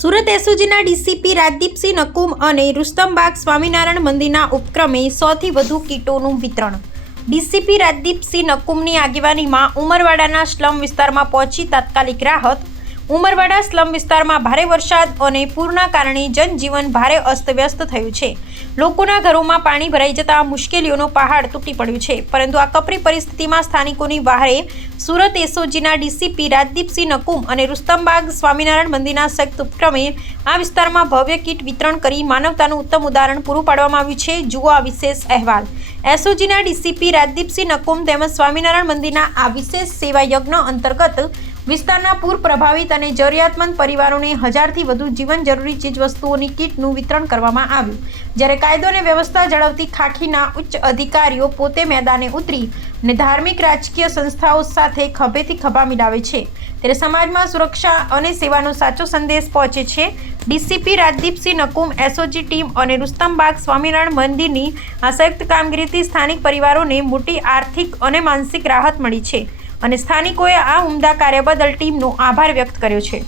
Surat એસઓજીના DCP Rajdeepsinh Nakum અને રુસ્તમબાગ સ્વામિનારાયણ મંદિરના ઉપક્રમે 100થી વધુ કીટોનું વિતરણ। ડીસીપી રાજદીપસિંહ નકુમની આગેવાનીમાં ઉમરવાડાના સ્લમ વિસ્તારમાં પહોંચી તાત્કાલિક રાહત। ઉમરવાડા સ્લમ વિસ્તારમાં ભારે વરસાદ અને પૂરના કારણે જનજીવન ભારે અસ્તવ્યસ્ત થયું છે। લોકોના ઘરોમાં પાણી ભરાઈ જતા મુશ્કેલીઓનો પહાડ તૂટી પડ્યો છે, પરંતુ આ કપરી પરિસ્થિતિમાં સ્થાનિકોની વહારે સુરત એસઓજીના ડીસીપી રાજદીપસિંહ નકુમ અને રુસ્તમબાગ સ્વામિનારાયણ મંદિરના સંયુક્ત ઉપક્રમે આ વિસ્તારમાં ભવ્ય કીટ વિતરણ કરી માનવતાનું ઉત્તમ ઉદાહરણ પૂરું પાડવામાં આવ્યું છે। જુઓ આ વિશેષ અહેવાલ। એસઓજીના ડીસીપી રાજદીપસિંહ નકુમ તેમજ સ્વામિનારાયણ મંદિરના આ વિશેષ સેવા યજ્ઞ અંતર્ગત વિસ્તારના પૂર પ્રભાવિત અને જરૂરિયાતમંદ પરિવારોને 1000થી વધુ જીવન જરૂરી ચીજવસ્તુઓની કીટનું વિતરણ કરવામાં આવ્યું, જ્યારે કાયદો અને વ્યવસ્થા જાળવતી ખાખીના ઉચ્ચ અધિકારીઓ પોતે મેદાને ઉતરી અને ધાર્મિક રાજકીય સંસ્થાઓ સાથે ખભેથી ખભા મિલાવે છે, ત્યારે સમાજમાં સુરક્ષા અને સેવાનો સાચો સંદેશ પહોંચે છે। DCP Rajdeepsinh Nakum, SOG team અને રુસ્તમબાગ સ્વામિનારાયણ મંદિરની આ સંયુક્ત કામગીરીથી સ્થાનિક પરિવારોને મોટી આર્થિક અને માનસિક રાહત મળી છે અને સ્થાનિકોએ આ ઉમદા કાર્ય બદલ ટીમનો આભાર વ્યક્ત કર્યો છે।